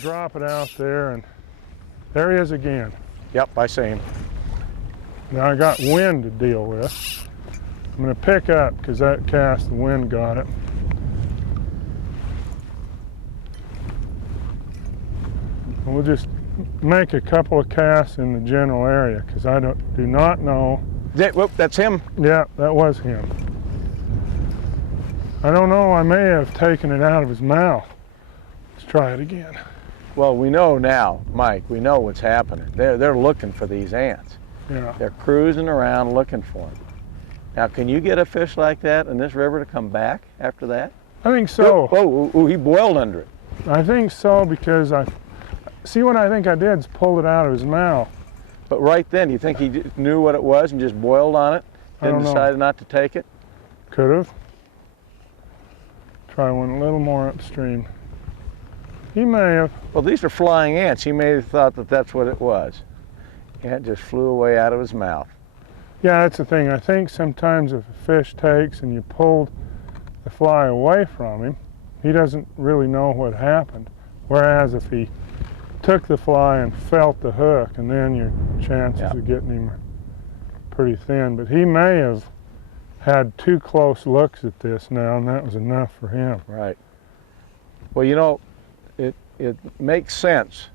drop it out there, and there he is again. Yep, I see him. Now I got wind to deal with. I'm going to pick up because that cast, the wind got it. And we'll just make a couple of casts in the general area because I do not know. Whoop, that's him. Yeah, that was him. I don't know, I may have taken it out of his mouth. Let's try it again. Well, we know now, Mike, we know what's happening. They're looking for these ants. Yeah. They're cruising around looking for them. Now, can you get a fish like that in this river to come back after that? I think so. Oh, he boiled under it. I think so because see what I think I did is pulled it out of his mouth. But right then, you think he knew what it was and just boiled on it? Then decided not to take it? Could have. Try one a little more upstream. He may have. Well, these are flying ants. He may have thought that that's what it was. Ant just flew away out of his mouth. Yeah, that's the thing. I think sometimes if a fish takes and you pulled the fly away from him, he doesn't really know what happened. Whereas if he took the fly and felt the hook, and then your chances of getting him are pretty thin. But he may have had 2 close looks at this now, and that was enough for him. Right. Well, you know, it makes sense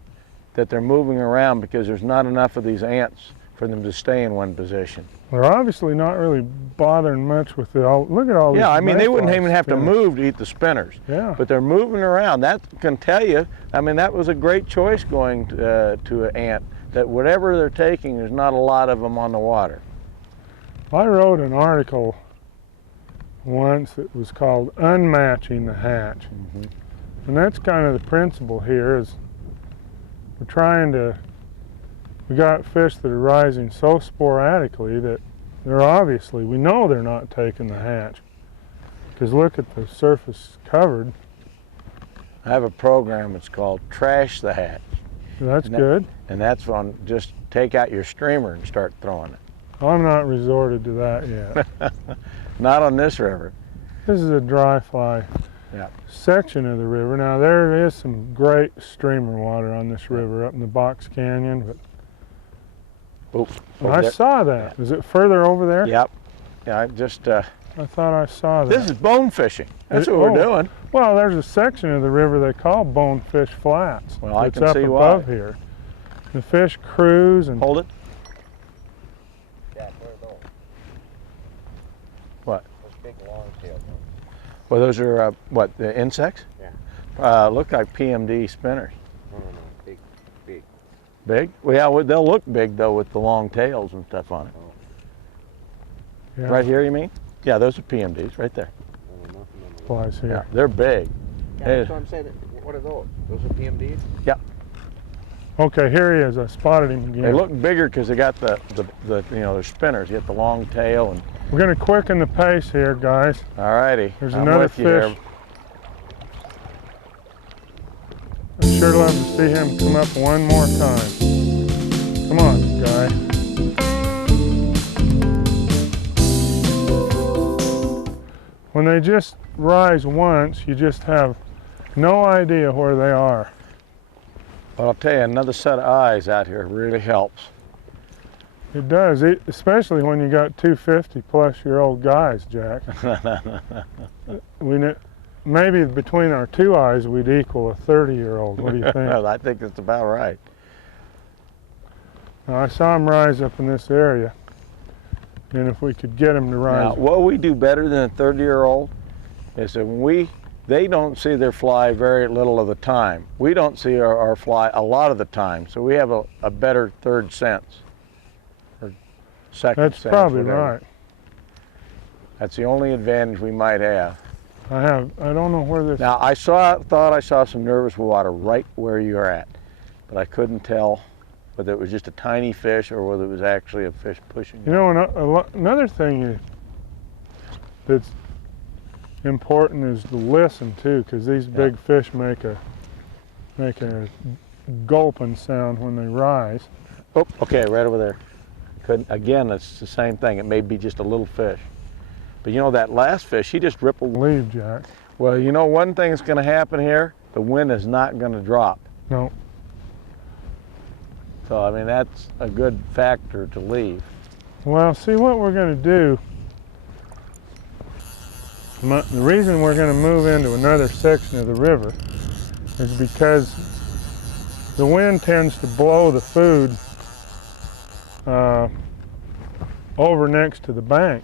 that they're moving around because there's not enough of these ants for them to stay in one position. They're obviously not really bothering much with the, look at all these. Yeah, I mean, they wouldn't even have spinners. to move to eat the spinners. Yeah. But they're moving around. That can tell you, I mean, that was a great choice going to an ant, that whatever they're taking, there's not a lot of them on the water. I wrote an article once that was called Unmatching the Hatch. Mm-hmm. And that's kind of the principle here is we got fish that are rising so sporadically that they're obviously, we know they're not taking the hatch. Because look at the surface covered. I have a program, it's called Trash the Hatch. That's good. And that's on just take out your streamer and start throwing it. I'm not resorted to that yet. Not on this river. This is a dry fly section of the river. Now there is some great streamer water on this river up in the Box Canyon, but I saw that. Is it further over there? Yep. Yeah, I just I thought I saw that. This is bone fishing. That's what we're doing. Well, there's a section of the river they call Bonefish Flats. Well, I can up see above why. here. The fish cruise and hold it. Jack, where are those? What? Those big long tails. Well, those are what, the insects? Yeah. Look like PMD spinners. No. Big. Big? Well, yeah, they'll look big though with the long tails and stuff on it. Oh. yeah. Right here, you mean? Yeah, those are PMDs right there. Flies here. Yeah, they're big. Yeah, that's what I'm saying. What are those? Those are PMDs? Yeah. Okay, here he is. I spotted him again. They look bigger because they got the they're spinners. You get the long tail and. We're going to quicken the pace here, guys. All righty. There's I'm another with you here. fish. I'd sure love to see him come up one more time. Come on, guy. When they just rise once, you just have no idea where they are. Well, I'll tell you, another set of eyes out here really helps. It does, especially when you got 250-plus-year-old guys, Jack. Maybe between our 2 eyes, we'd equal a 30-year-old. What do you think? Well, I think that's about right. Now, I saw him rise up in this area, and if we could get him to rise. Now, what we do better than a 30-year-old is that they don't see their fly very little of the time. We don't see our fly a lot of the time, so we have a better third sense. Second That's sense, probably whatever. right. That's the only advantage we might have. I don't know where this. Now, I thought I saw some nervous water right where you're at, but I couldn't tell whether it was just a tiny fish or whether it was actually a fish pushing. You know, another thing that's important is to listen too, because these big fish make a gulping sound when they rise. Oh, okay, right over there. Again, it's the same thing. It may be just a little fish. But you know, that last fish, he just rippled. Leave, Jack. Well, you know, one thing that's going to happen here, the wind is not going to drop. No. So, I mean, that's a good factor to leave. Well, see what we're going to do. The reason we're going to move into another section of the river is because the wind tends to blow the food over next to the bank.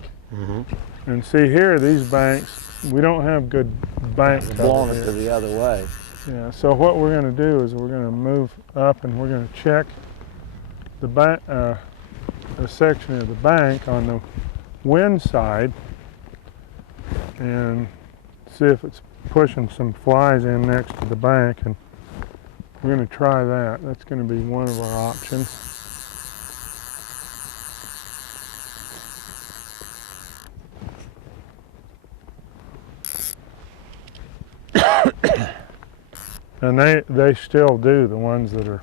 And see here, these banks, we don't have good bank cover Blowing it here. to the other way. Yeah, so what we're going to do is we're going to move up and we're going to check the bank, a section of the bank on the wind side and see if it's pushing some flies in next to the bank, and we're going to try that. That's going to be one of our options. And they still do, the ones that are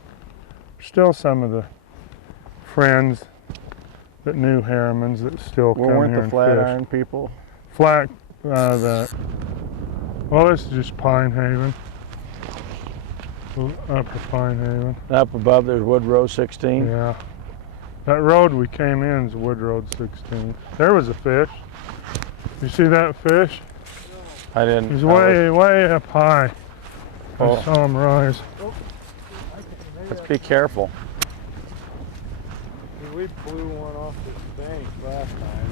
still some of the friends that knew Harrimans that still Well, come weren't here the and Flatiron people? fish. Well, this is just Pine Haven, Upper Pine Haven. Up above there's Woodrow 16. Yeah, that road we came in is Wood Road 16. There was a fish. You see that fish? I didn't. He's way up high. Oh. I saw him rise. Let's be careful. We blew one off this bank last time.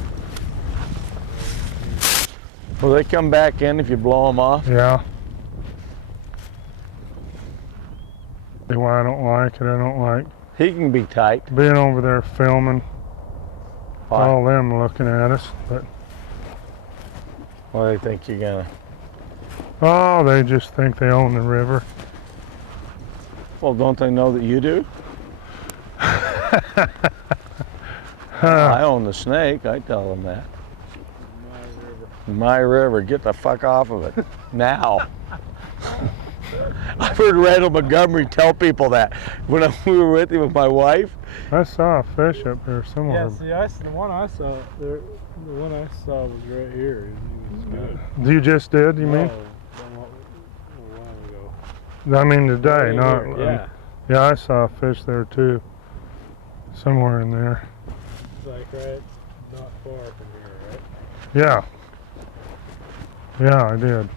Will they come back in if you blow them off? Yeah. Well, I don't like it. I don't like He can be tight. being over there filming Why? all them looking at us. But Well, they think you're gonna. oh, they just think they own the river. Well, don't they know that you do? Huh. I own the snake. I tell them that. My river. Get the fuck off of it now. I've heard Randall Montgomery tell people that when we were with him with my wife. I saw a fish up there somewhere. Yeah, see, the one I saw there, the one I saw was right here, and he was good. You just did, you mean? A while ago. I mean today, Right not. here, yeah. Yeah, I saw a fish there too. Somewhere in there. It's like right, not far from here, right? Yeah. Yeah, I did.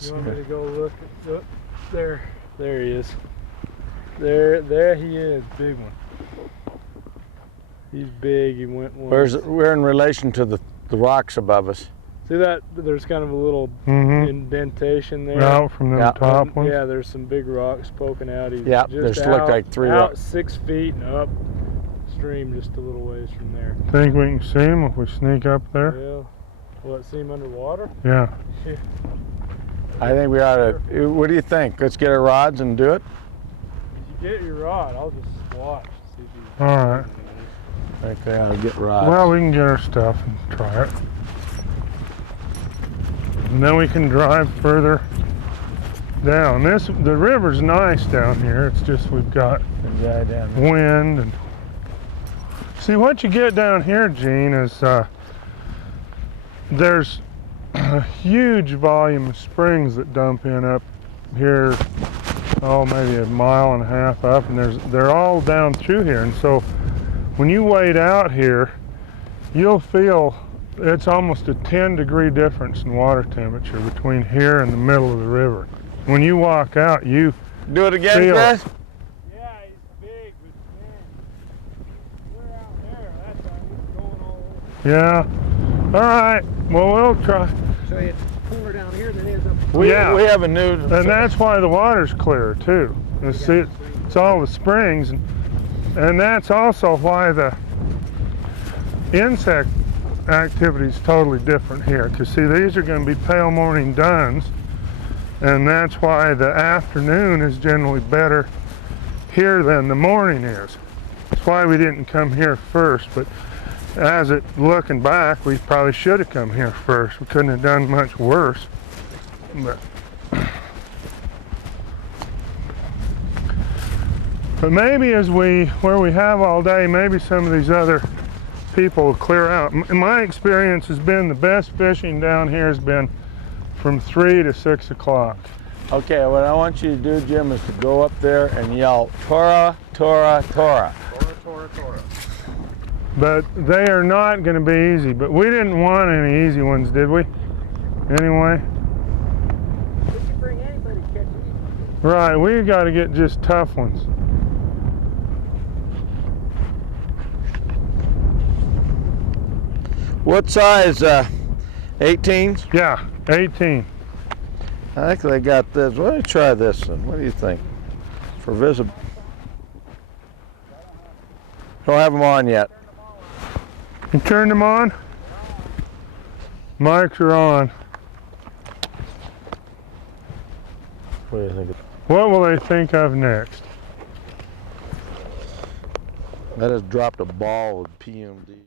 You want me to go look? Look, there he is. There he is, big one. He's big. He went once. We're in relation to the rocks above us. See that? There's kind of a little Mm-hmm. indentation there. Out from them Yeah. top ones. Yeah, there's some big rocks poking out. He's Yeah, just there's out, looked like three out rocks. 6 feet and up stream just a little ways from there. Think we can see him if we sneak up there? Yeah. Will it see him underwater? Yeah. I think we ought to. What do you think? Let's get our rods and do it. If you get your rod, I'll just watch. See if he's All right. I think we ought to get rods. Well, we can get our stuff and try it. And then we can drive further down. The river's nice down here. It's just we've got The guy down there. wind and see what you get down here, Gene, is there's a huge volume of springs that dump in up here, oh, maybe a mile and a half up, and they're all down through here. And so when you wade out here, you'll feel it's almost a 10-degree difference in water temperature between here and the middle of the river. When you walk out, you Do it again, Feel it. Chris. Yeah, he's big, but man, we're out there. That's why he's going all over. yeah. All right. Well, we'll try. So it's cooler down here than it is up. We have a new. And that's why the water's clear too. You see, it's all the springs, and that's also why the insect activity is totally different here. Because see, these are going to be pale morning duns, and that's why the afternoon is generally better here than the morning is. That's why we didn't come here first, but as it looking back, we probably should have come here first. We couldn't have done much worse. But maybe where we have all day, maybe some of these other people will clear out. My experience has been the best fishing down here has been from 3 to 6 o'clock. Okay, what I want you to do, Jim, is to go up there and yell, Tora, Tora, Tora. Tora, Tora, Tora. But they are not going to be easy. But we didn't want any easy ones, did we? Anyway. We can bring anybody to catch these. Right, we got to get just tough ones. What size? 18s? Yeah, 18. I think they got this. Let me try this one. What do you think? For visible. Don't have them on yet. You turned them on? Mics are on. What do you think? What will they think of next? I just dropped a ball of PMD.